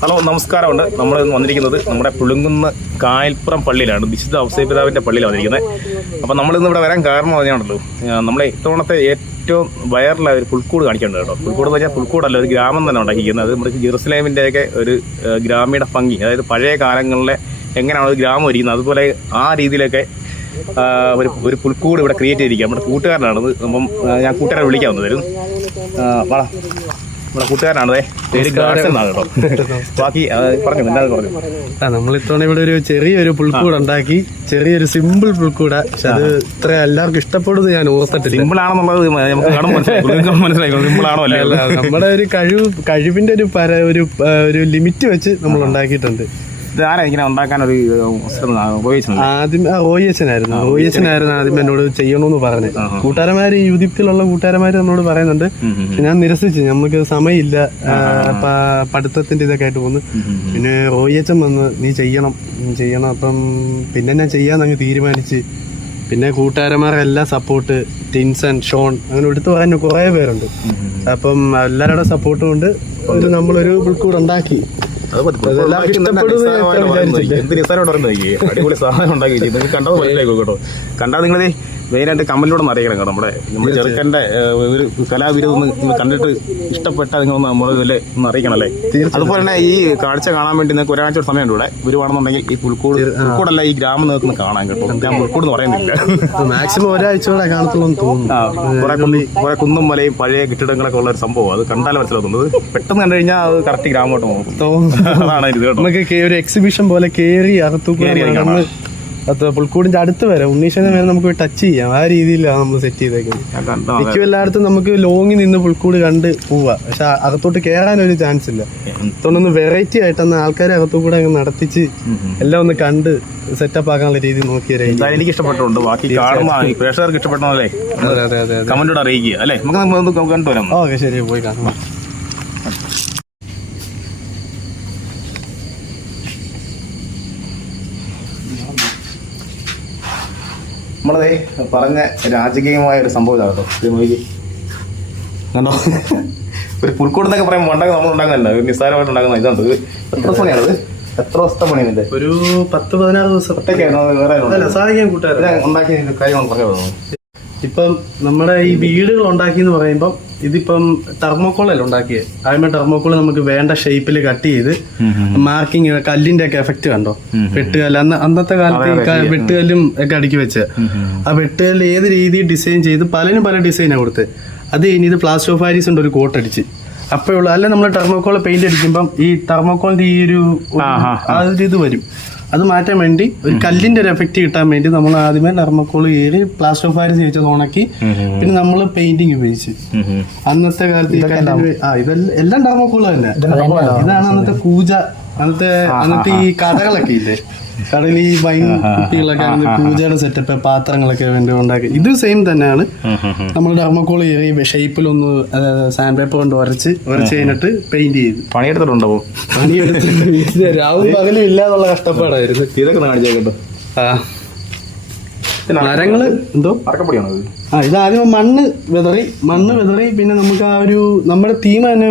Hello, നമസ്കാരമുണ്ട്. നമ്മൾ വന്നിരിക്കുന്നത് നമ്മുടെ പുളുങ്കുന്ന് കായൽപ്പുറം പള്ളിയിലാണ്. വിശുദ്ധ ഔസേപ്പിതാവിൻ്റെ പള്ളിയിലാണ് വന്നിരിക്കുന്നത്. അപ്പോൾ നമ്മളിന്ന് ഇവിടെ വരാൻ കാരണം പറഞ്ഞാണല്ലോ, നമ്മളെ ഇത്തവണത്തെ ഏറ്റവും വൈറലായ ഒരു പുൽക്കൂട് കാണിക്കേണ്ടത് കേട്ടോ. പുൽക്കൂട് എന്ന് വെച്ചാൽ പുൽക്കൂടല്ല, ഒരു ഗ്രാമം തന്നെ ഉണ്ടാക്കിയിരിക്കുന്നത്. അത് നമ്മുടെ ജെറുസലേമിൻ്റെയൊക്കെ ഒരു ഗ്രാമീണ ഭംഗി, അതായത് പഴയ കാലങ്ങളിലെ എങ്ങനെയാണ് ഒരു ഗ്രാമം ഇരിക്കുന്നത് അതുപോലെ ആ രീതിയിലൊക്കെ ഒരു പുൽക്കൂട് ഇവിടെ ക്രിയേറ്റ് ചെയ്തിരിക്കുക. നമ്മുടെ കൂട്ടുകാരനാണത്. അപ്പം ഞാൻ കൂട്ടുകാരെ വിളിക്കാൻ വന്നതായിരുന്നു. നമ്മുടെ കൂട്ടുകാരനാണേ, പേര് ഗാഡ്സൺ എന്നാണ് കേട്ടോ. ബാക്കി പറഞ്ഞു, എന്താ പറഞ്ഞു. നമ്മളിത്തവണ ഇവിടെ ഒരു ചെറിയൊരു പുൽക്കൂട് ഉണ്ടാക്കി, ചെറിയൊരു സിമ്പിൾ പുൽക്കൂടാ. പക്ഷെ അത് ഇത്ര എല്ലാവർക്കും ഇഷ്ടപ്പെടുന്നത് ഞാൻ ഓർത്തിട്ടില്ല. സിമ്പിൾ ആണെന്നുള്ളത് നമുക്ക് മനസ്സിലായി. സിമ്പിൾ ആണോ അല്ലേ? നമ്മുടെ ഒരു കഴിവിന്റെ ഒരു ലിമിറ്റ് വെച്ച് നമ്മൾ ഉണ്ടാക്കിയിട്ടുണ്ട്. ഇതാരാ ഇങ്ങനെ ഉണ്ടാക്കാൻ ഒരു ആദ്യം റോയിച്ചനായിരുന്നു ആദ്യം എന്നോട് ചെയ്യണമെന്ന് പറഞ്ഞത്. കൂട്ടുകാരന്മാര് യൂതിപ്പിലുള്ള കൂട്ടുകാരന്മാര് നമ്മളോട് പറയുന്നുണ്ട്. ഞാൻ നിരസിച്ചു, നമുക്ക് സമയമില്ല, പഠിത്തത്തിന്റെ ഇതൊക്കെ ആയിട്ട് പോകുന്നു. പിന്നെ റോയിച്ചൻ വന്ന് നീ ചെയ്യണം. അപ്പം പിന്നെ ഞാൻ ചെയ്യാന്നങ്ങ് തീരുമാനിച്ച്. പിന്നെ കൂട്ടുകാരന്മാരെല്ലാം സപ്പോർട്ട്, ടിൻസൺ, ഷോൺ, അങ്ങനെ എടുത്തു പറയാൻ കുറെ പേരുണ്ട്. അപ്പം എല്ലാവരുടെ സപ്പോർട്ടും കൊണ്ട് നമ്മളൊരു പുൽക്കൂട് ഉണ്ടാക്കി. അടിപൊളി സാധനം ഉണ്ടാക്കി. നിങ്ങൾക്ക് കണ്ടത് മനസ്സിലാക്കും കേട്ടോ. കണ്ടാൽ നിങ്ങളത് മെയിനായിട്ട് കമന്റിലൂടെ അറിയിക്കണം കേട്ടോ. നമ്മുടെ ചെറുക്കൻ്റെ ഒരു കലാവിരുദ്ധം കണ്ടിട്ട് ഇഷ്ടപ്പെട്ടാൽ നിങ്ങളൊന്ന് നമ്മളെ ഒന്ന് അറിയിക്കണം അല്ലേ. അതുപോലെ തന്നെ ഈ കാഴ്ച കാണാൻ വേണ്ടി നിങ്ങൾക്ക് ഒരാഴ്ച സമയമുണ്ട് ഇവിടെ വരുവാണെന്നുണ്ടെങ്കിൽ. ഈ പുൽക്കൂടല്ല, ഈ ഗ്രാമം നിങ്ങൾക്ക് കാണാൻ കേട്ടോ. ഞാൻ പുൽക്കൂട് എന്ന് പറയുന്നില്ല, മാക്സിമം ഒരാഴ്ചയോടെ കാണത്തുള്ളൂ തോന്നുന്നു. കുറെ കുന്നും മലയും പഴയ കെട്ടിടങ്ങളൊക്കെ ഉള്ള ഒരു സംഭവം. അത് കണ്ടാലും മനസ്സിലാവുന്നത്. പെട്ടെന്ന് കണ്ടു കഴിഞ്ഞാൽ അത് കറക്റ്റ് ഗ്രാമോട്ട് പോകും. അതാണ് ഇത് കേട്ടോ. നമുക്ക് ഒരു എക്സിബിഷൻ പോലെ കയറി അകത്തുകൂടെ പുൽക്കൂടിന്റെ അടുത്ത് വരെ ഉണ്ണീഷനെ വരെ നമുക്ക് ടച്ച് ചെയ്യാം. ആ രീതിയിലാണ് നമ്മൾ സെറ്റ് ചെയ്തേക്കുന്നത്. മിക്ക എല്ലായിടത്തും നമുക്ക് ലോങ്ങിൽ നിന്ന് പുൽക്കൂട് കണ്ട് പോവാ, പക്ഷെ അകത്തോട്ട് കയറാൻ ഒരു ചാൻസ് ഇല്ല. അതുകൊണ്ടൊന്ന് വെറൈറ്റി ആയിട്ടൊന്ന് ആൾക്കാരെ അകത്തുകൂടെ നടത്തിച്ച് എല്ലാം ഒന്ന് കണ്ട് സെറ്റപ്പ് ആക്കാനുള്ള രീതി നോക്കിയാൽ എനിക്ക് ഇഷ്ടപ്പെട്ടുണ്ട്. ബാക്കി പ്രേക്ഷകർക്ക് ഇഷ്ടപ്പെട്ടല്ലേ, കമന്റോട് അറിയിക്കുക അല്ലേ. നമുക്ക് കണ്ടുവരാം. ഓക്കെ, ശരി, പോയി കാണാം. നമ്മളതേ പറഞ്ഞ രാജകീയമായ ഒരു സംഭവം ഇതാകട്ടോ. കണ്ടോ, ഒരു പുൽക്കൂട് എന്നൊക്കെ പറയുമ്പോൾ ഉണ്ടാകും, നമ്മൾ ഉണ്ടാകുന്നല്ല, ഒരു നിസ്സാരമായിട്ട് ഉണ്ടാകുന്ന ഇതുണ്ട്. എത്ര ദിവസമാണത്? എത്ര ദിവസത്തെ പണി ഇതിന്റെ? ഒരു 10-14 ദിവസം ഉണ്ടാക്കിയ കാര്യങ്ങൾ പറഞ്ഞു. ഇപ്പം നമ്മുടെ ഈ വീടുകൾ ഉണ്ടാക്കി എന്ന് പറയുമ്പം ഇതിപ്പം ടെർമോക്കോളല്ല ഉണ്ടാക്കിയത്. ആദ്യമേ ടെർമോക്കോൾ നമുക്ക് വേണ്ട ഷേപ്പിൽ കട്ട് ചെയ്ത് മാർക്കിങ്, കല്ലിന്റെ ഒക്കെ എഫക്ട് കണ്ടോ, വെട്ടുകല്ല്. അന്നത്തെ കാലത്ത് വെട്ടുകല്ലും ഒക്കെ അടുക്കി വെച്ച് ആ വെട്ടുകല്ല് ഏത് രീതിയിൽ ഡിസൈൻ ചെയ്ത് പലരും പല ഡിസൈനാണ് കൊടുത്ത്. അത് കഴിഞ്ഞ് ഇത് പ്ലാസ്റ്റർ ഓഫ് പാരീസ് കൊണ്ട് ഒരു കോട്ട് അടിച്ച് അപ്പോഴുള്ള. അല്ല, നമ്മൾ ടെർമോക്കോൾ പെയിന്റ് അടിക്കുമ്പം ഈ ടെർമോക്കോളിന്റെ ഈ ഒരു ഇത് വരും. അത് മാറ്റാൻ വേണ്ടി ഒരു കല്ലിന്റെ ഒരു എഫക്റ്റ് കിട്ടാൻ വേണ്ടി നമ്മൾ ആദ്യമേ ടെർമോക്കോൾ കയറി പ്ലാസ്റ്റർ ഓഫ് പാരീസ് വെച്ചത് ഉണക്കി, പിന്നെ നമ്മൾ പെയിന്റിങ് ഉപയോഗിച്ച്. അന്നത്തെ കാലത്ത് ഇതെല്ലാം ടെർമോക്കോൾ തന്നെ. ഇതാണ് അന്നത്തെ പൂജ, അന്നത്തെ ഈ കടകളൊക്കെ ഇല്ലേ, കടയിൽ ഈ വൈൻ കുട്ടികളൊക്കെ പൂജയുടെ സെറ്റപ്പ് പാത്രങ്ങളൊക്കെ വേണ്ടി ഉണ്ടാക്കി. ഇത് സെയിം തന്നെയാണ്. നമ്മൾ ടെർമോക്കോൾ കയറി ഷേപ്പിലൊന്ന് സാൻഡ് പേപ്പർ കൊണ്ട് ഉരച്ച് കഴിഞ്ഞിട്ട് പെയിന്റ് ചെയ്ത് പണിയെടുത്തിട്ടുണ്ടോ? പണിയെടുത്ത് രാവും പകലും ഇല്ലാതുള്ള കഷ്ടപ്പാടായിരുന്നു. ഇതൊക്കെ കാണിച്ചേക്കട്ടോ. മരങ്ങള് എന്തോ ഇത് ആദ്യം മണ്ണ് വിതറി. പിന്നെ നമുക്ക് ആ ഒരു നമ്മുടെ തീം തന്നെ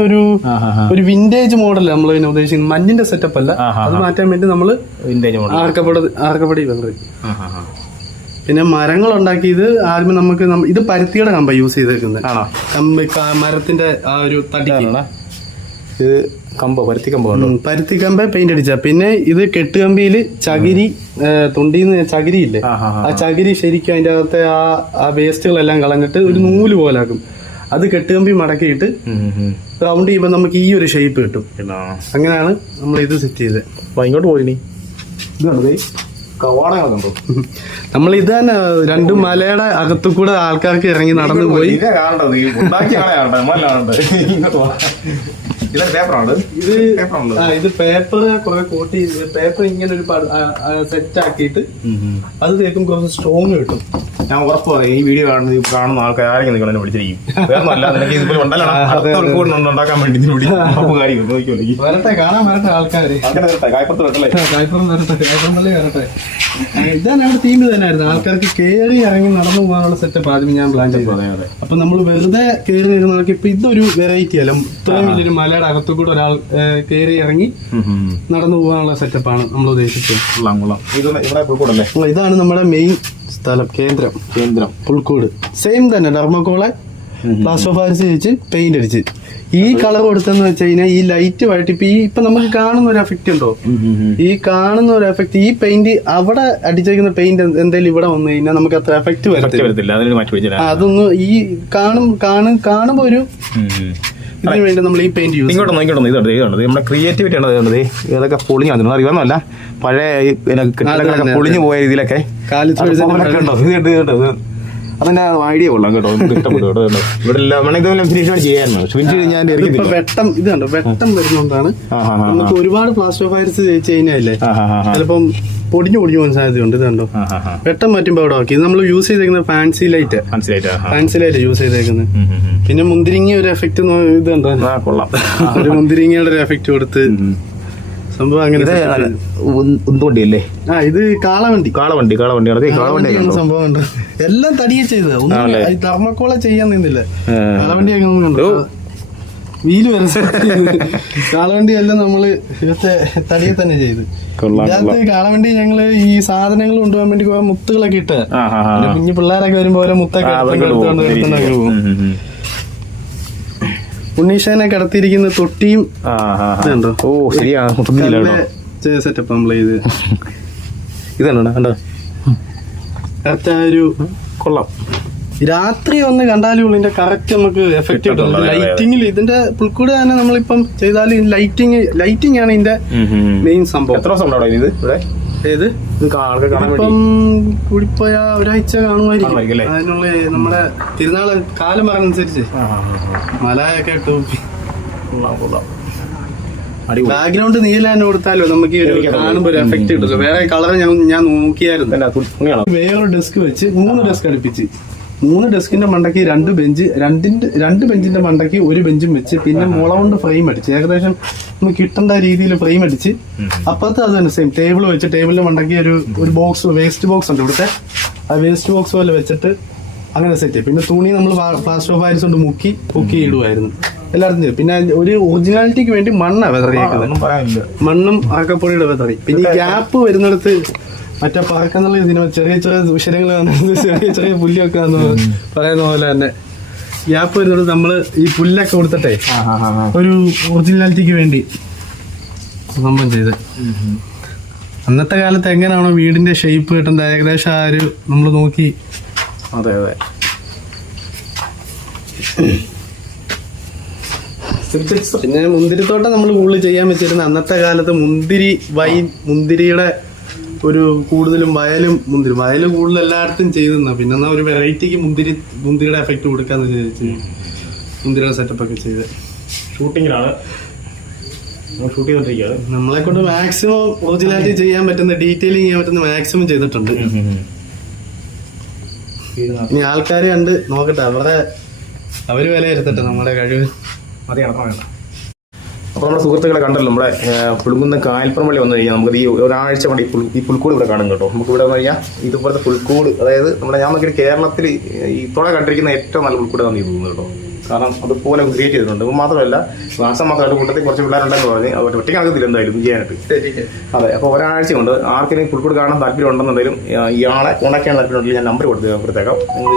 ഒരു വിന്റേജ് മോഡൽ നമ്മൾ പിന്നെ ഉദ്ദേശിക്കുന്നത്. മഞ്ഞിന്റെ സെറ്റപ്പ് അല്ല, അത് മാറ്റാൻ വേണ്ടി നമ്മള് ആർക്കപ്പടി വിതറി. പിന്നെ മരങ്ങൾ ഉണ്ടാക്കിയത് ആദ്യം നമുക്ക് ഇത് പരുത്തിയുടെ കമ്പ യൂസ് ചെയ്തേക്കുന്നത്. മരത്തിന്റെ ആ ഒരു തടിക്ക് ഇത് പരുത്തി കമ്പ പെയിന്റ് അടിച്ച. പിന്നെ ഇത് കെട്ടുകമ്പിയില് ചകിരി, തൊണ്ടിന്ന് ചകിരി ഇല്ലേ, ആ ചകിരി ശരിക്കും അതിന്റെ അകത്തെ ആ വേസ്റ്റുകളെല്ലാം കളഞ്ഞിട്ട് ഒരു നൂല് പോലാക്കും. അത് കെട്ടുകമ്പി മടക്കിയിട്ട് റൗണ്ട് ചെയ്യുമ്പോൾ നമുക്ക് ഈ ഒരു ഷേപ്പ് കിട്ടും. അങ്ങനെയാണ് നമ്മൾ ഇത് സെറ്റ് ചെയ്തത്. ഇങ്ങോട്ട് പോയി നമ്മൾ ഇത് തന്നെ രണ്ട് മലയുടെ അകത്തു കൂടെ ആൾക്കാർക്ക് ഇറങ്ങി നടന്നു പോയി. ഇത് പേപ്പർ കുറെ കോട്ട് ചെയ്ത് പേപ്പർ ഇങ്ങനെ ഒരു സെറ്റ് ആക്കിയിട്ട് അത് തേക്കും കുറച്ച് സ്ട്രോങ് കിട്ടും. ഞാൻ ഉറപ്പ് പറയാം, ഈ വീഡിയോ കാണുന്ന ആൾക്കാർ ആരെങ്കിലും നിങ്ങൾ എന്നെ വിളിച്ചിരിക്കും. ഉണ്ടാക്കാൻ വേണ്ടി വരട്ടെ, കാണാൻ വരട്ടെ ആൾക്കാര്. കായ്പുറം വരട്ടെ. ഇതാണ് നമ്മുടെ തീം തന്നെയായിരുന്നു. ആൾക്കാർക്ക് കയറി ഇറങ്ങി നടന്നു പോകാനുള്ള സെറ്റപ്പ് ആദ്യം ഞാൻ പ്ലാൻ ചെയ്തത്. അപ്പൊ നമ്മൾ വെറുതെ കയറി വരുന്നവർക്ക് ഇപ്പൊ ഇതൊരു വെറൈറ്റി അല്ല. ഇത്രയും വലിയൊരു മലയുടെ പള്ളിയുടെ അകത്തു കൂടെ ഒരാൾ കയറി ഇറങ്ങി നടന്നു പോകാനുള്ള സെറ്റപ്പാണ് നമ്മൾ ഉദ്ദേശിച്ചത്. ഇതാണ് നമ്മുടെ മെയിൻ സ്ഥലം, കേന്ദ്രം പുൽക്കൂട്. സെയിം തന്നെ ഡെർമോക്കോളെ പ്ലാസ്റ്റർ ഓഫ് പാരീസ് വെച്ച് പെയിന്റ് അടിച്ച് ഈ കളർ കൊടുത്തെന്ന് വെച്ച് കഴിഞ്ഞാൽ ഈ ലൈറ്റ് ആയിട്ട് ഇപ്പൊ നമുക്ക് കാണുന്ന ഒരു എഫക്റ്റ് ഉണ്ടോ, ഈ കാണുന്ന ഒരു എഫക്ട് ഈ പെയിന്റ് അവിടെ അടിച്ചേക്കുന്ന പെയിന്റ് എന്തെങ്കിലും ഇവിടെ വന്നു കഴിഞ്ഞാൽ നമുക്ക് അത്ര എഫക്ട് വരത്തില്ല. അതൊന്ന് ഈ കാണുമ്പോ ഒരു ഇതിനു വേണ്ടി നമ്മൾ ഈ പെയിന്റ് യൂസ് നമ്മുടെ ക്രിയേറ്റിവിറ്റി ആണ്. ഇതൊക്കെ പൊളിഞ്ഞു അറിയാവുന്നല്ല, പഴയ പൊളിഞ്ഞു പോയ രീതിയിലൊക്കെ അതിന്റെ ഐഡിയ കൊള്ളാം കേട്ടോ, നമുക്ക് ഇഷ്ടപ്പെട്ടു കേട്ടോ. ഇവിടെ വേണമെങ്കിൽ ഫിനിഷ് ചെയ്യാമായിരുന്നു. വെട്ടം ഇത് കണ്ടോ, വെട്ടം വരുന്നോണ്ടാണ് നമുക്ക് ഒരുപാട് പ്ലാസ്റ്റർ ഓഫ് പാരീസ് ചെയ്ത് കഴിഞ്ഞാലേ ചിലപ്പം പൊടിഞ്ഞു പോകാൻ സാധ്യതയുണ്ട്. ഇത് കണ്ടോ, വെട്ടം മാറ്റുമ്പോ അവിടെ ആക്കി. ഇത് നമ്മൾ യൂസ് ചെയ്തേക്കുന്നത് ഫാൻസി ലൈറ്റ് യൂസ് ചെയ്തേക്കുന്നത്. പിന്നെ മുന്തിരിങ്ങ ഒരു എഫക്ട് ഇത് കണ്ടോ, ഒരു മുന്തിരിങ്ങയുടെ ഒരു എഫക്ട് കൊടുത്ത് സംഭവം അങ്ങനെ. ഉന്തുവണ്ടിയല്ലേ? ഇത് കാളവണ്ടി സംഭവം ഉണ്ട്. എല്ലാം തടിയെ ചെയ്തത്, തെർമോക്കോളെ ചെയ്യാൻ നിന്നില്ല. കാളവണ്ടിയൊക്കെ നമുക്ക് വീല് വരെ കാളവണ്ടി എല്ലാം നമ്മള് തടിയെ തന്നെ ചെയ്ത്. ഇതിനകത്ത് കാളവണ്ടി ഞങ്ങള് ഈ സാധനങ്ങൾ കൊണ്ടുപോകാൻ വേണ്ടി കുറെ മുത്തുകളൊക്കെ ഇട്ട് കുഞ്ഞു പിള്ളേരൊക്കെ വരുമ്പോ ഓരോ മുത്തൊക്കെ പോകും. ഉണ്ണീഷനെ കിടത്തിയിരിക്കുന്ന തൊട്ടിയും ഇതുണ്ടോ, സെറ്റപ്പ് നമ്മൾ ചെയ്ത്. ഇതാണ് കറക്റ്റ് ആ ഒരു കൊള്ളാം. രാത്രി ഒന്ന് കണ്ടാലേ ഉള്ളൂ ഇതിന്റെ കറക്റ്റ് നമുക്ക് എഫക്ട് കിട്ടും. ലൈറ്റിങ്ങിൽ ഇതിന്റെ പുൽക്കൂട് തന്നെ നമ്മളിപ്പം ചെയ്താലും ലൈറ്റിംഗ് ആണ് ഇതിന്റെ മെയിൻ സംഭവം. എത്ര ദിവസം ഉണ്ടാവും ഇത് ഇവിടെ? ഏത് ഇപ്പം കൂടിപ്പോയ ഒരാഴ്ച കാണുമായിരിക്കും. അതിനുള്ള നമ്മുടെ തിരുനാള് കാലം പറയുന്നതനുസരിച്ച് മലയൊക്കെ ഇട്ടു. ബാക്ക്ഗ്രൗണ്ട് നീല തന്നെ കൊടുത്താലോ നമുക്ക് കാണുമ്പോ ഒരു എഫക്ട് കിട്ടുമല്ലോ. വേറെ കളർ ഞാൻ നോക്കിയായിരുന്നു. വേറൊരു ഡെസ്ക് വെച്ച് 3 ഡെസ്ക് അടുപ്പിച്ച് 3 ഡെസ്കിന്റെ മണ്ടയ്ക്ക് 2 ബെഞ്ച്, 2 ബെഞ്ചിന്റെ മണ്ടയ്ക്ക് 1 ബെഞ്ചും വെച്ച് പിന്നെ മുള കൊണ്ട് ഫ്രെയിം അടിച്ച് ഏകദേശം നമുക്ക് കിട്ടേണ്ട രീതിയിൽ ഫ്രെയിം അടിച്ച് അപ്പുറത്ത് അത് തന്നെ സെയിം ടേബിൾ വെച്ച് ടേബിളിന്റെ മണ്ടയ്ക്ക് ഒരു ബോക്സ്, വേസ്റ്റ് ബോക്സ് ഉണ്ട് ഇവിടുത്തെ, ആ വേസ്റ്റ് ബോക്സ് പോലെ വെച്ചിട്ട് അങ്ങനെ സെറ്റ്. പിന്നെ തുണി നമ്മൾ പ്ലാസ്റ്റർ ഓഫ് പാരീസ് കൊണ്ട് മുക്കി ഇടുമായിരുന്നു എല്ലായിടത്തും ചെയ്യും. പിന്നെ ഒരു ഒറിജിനാലിറ്റിക്ക് വേണ്ടി മണ്ണാണ് വെതറിയേക്കുന്നത്, മണ്ണും ആക്കപ്പൊടിയുടെ വെതറി. പിന്നെ ഈ ഗ്യാപ്പ് വരുന്നിടത്ത് മറ്റേ പറക്കെന്നുള്ള ഇതിന് ചെറിയ ദൂഷണങ്ങൾ ചെറിയ പുല്ലൊക്കെ പറയുന്ന പോലെ തന്നെ ഗ്യാപ്പ് വരുന്നിടത്ത് നമ്മള് ഈ പുല്ലൊക്കെ കൊടുത്തിട്ടെ ഒരു ഒറിജിനാലിറ്റിക്ക് വേണ്ടി സംഭവം ചെയ്ത്. അന്നത്തെ കാലത്ത് എങ്ങനെയാണോ വീടിന്റെ ഷേപ്പ് കിട്ടുന്നത് ഏകദേശം ആ ഒരു നമ്മൾ നോക്കി. അതെ പിന്നെ മുന്തിരിത്തോട്ടം നമ്മൾ കൂടുതൽ ചെയ്യാൻ വെച്ചിരുന്ന അന്നത്തെ കാലത്ത് മുന്തിരിയുടെ ഒരു കൂടുതലും വയല് കൂടുതൽ എല്ലായിടത്തും ചെയ്തിരുന്ന. പിന്നെ ഒരു വെറൈറ്റിക്ക് മുന്തിരിയുടെ എഫക്ട് കൊടുക്കാന്ന് വിചാരിച്ച് മുന്തിരിയുടെ സെറ്റപ്പ് ഒക്കെ ചെയ്ത് ഷൂട്ടിങ്ങിലാണ് ഷൂട്ട് ചെയ്തോണ്ടിരിക്കുകയാണ്. നമ്മളെ കൊണ്ട് മാക്സിമം ഒറിജിനാലിറ്റി ചെയ്യാൻ പറ്റുന്ന, ഡീറ്റെയിലിംഗ് ചെയ്യാൻ പറ്റുന്ന മാക്സിമം ചെയ്തിട്ടുണ്ട്. ഇനി ആൾക്കാർ കണ്ട് നോക്കട്ടെ, അവര് വിലയിരുത്തട്ടെ നമ്മുടെ കഴിവ്. അപ്പോൾ നമ്മുടെ സുഹൃത്തുക്കളെ കണ്ടല്ലോ, നമ്മുടെ പുളുങ്കുന്ന കായൽപ്പുറം വന്നു കഴിഞ്ഞാൽ നമുക്ക് ഈ ഒരാഴ്ച കൊണ്ട് ഈ പുൽക്കൂട് ഇവിടെ കാണും കേട്ടോ. നമുക്ക് ഇവിടെ വന്നു കഴിഞ്ഞാൽ ഇതുപോലത്തെ പുൽക്കൂട്, അതായത് ഞാൻ നോക്കിയിട്ട് കേരളത്തിൽ ഇത്തോടെ കണ്ടിരിക്കുന്ന ഏറ്റവും നല്ല പുൽക്കൂടാണ് ഈ തോന്നുന്നത് കേട്ടോ. കാരണം അതുപോലെ ക്രിയേറ്റ് ചെയ്തിട്ടുണ്ട്. അപ്പോൾ മാത്രമല്ല മാസം മാത്രമായിട്ട് കൂട്ടത്തിൽ കുറച്ച് പിള്ളേരുണ്ടെന്ന് പറഞ്ഞ് അവർ ഒറ്റയ്ക്ക് ആകത്തില്ല എന്തായാലും ചെയ്യാനായിട്ട്. അതെ, അപ്പോൾ ഒരാഴ്ച കൊണ്ട് ആർക്കെങ്കിലും പുൽക്കൂട് കാണാൻ താല്പര്യം ഉണ്ടെന്നുണ്ടെങ്കിലും ഇയാളെ കോൺടാക്ട് താല്പര്യമുണ്ടെങ്കിൽ ഞാൻ നമ്പർ കൊടുത്തേക്കാം. നിങ്ങൾ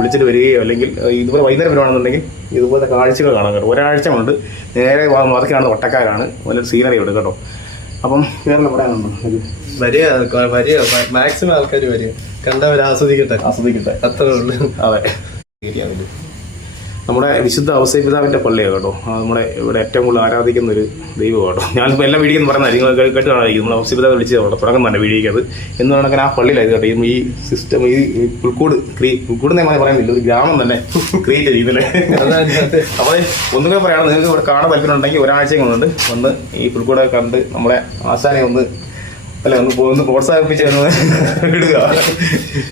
വിളിച്ചിട്ട് വരികയോ അല്ലെങ്കിൽ ഇതുപോലെ വൈകുന്നേരം വരുവാണെന്നുണ്ടെങ്കിൽ ഇതുപോലത്തെ കാഴ്ചകൾ കാണാൻ കേട്ടോ. ഒരാഴ്ച കൊണ്ട് നേരെ മറക്കാണ് ഒട്ടക്കാരാണ്, നല്ലൊരു സീനറി ഉണ്ട് കേട്ടോ. അപ്പം കേരളം വരിക മാക്സിമം ആൾക്കാർ വരിക, കണ്ടവർ ആസ്വദിക്കട്ടെ അത്രേ ഉള്ളൂ. അതെ, നമ്മുടെ വിശുദ്ധ ഔസേപിതാവിന്റെ പള്ളിയാണ് കേട്ടോ. നമ്മുടെ ഇവിടെ ഏറ്റവും കൂടുതൽ ആരാധിക്കുന്ന ഒരു ദൈവം കേട്ടോ. ഞാനിപ്പോൾ എല്ലാം വീഡിയോ പറയുന്നത് കേട്ട് കാണാതിരിക്കും. നമ്മൾ ഔസേപിതാവ് വിളിച്ച് അവിടെ തുടങ്ങുന്നുണ്ട് വീഡിയോക്കത് എന്ന് വേണമെങ്കിൽ ആ പള്ളിയിലായത് കേട്ടോ. ഈ സിസ്റ്റം ഈ പുൽക്കൂട് ഞാൻ പറയുന്നില്ല, ഒരു ഗ്രാമം തന്നെ ക്രിയേറ്റ് ചെയ്യുന്നില്ലേ. അപ്പോൾ ഒന്നുകൂടെ പറയാണ്, നിങ്ങൾക്ക് ഇവിടെ കാണാൻ താല്പര്യമുണ്ടെങ്കിൽ ഒരാഴ്ചയും കൊണ്ടുണ്ട് വന്ന് ഈ പുൽക്കൂടൊക്കെ കണ്ട് നമ്മളെ ആശാനെ ഒന്ന് പ്രോത്സാഹിപ്പിച്ച് ഇടുക.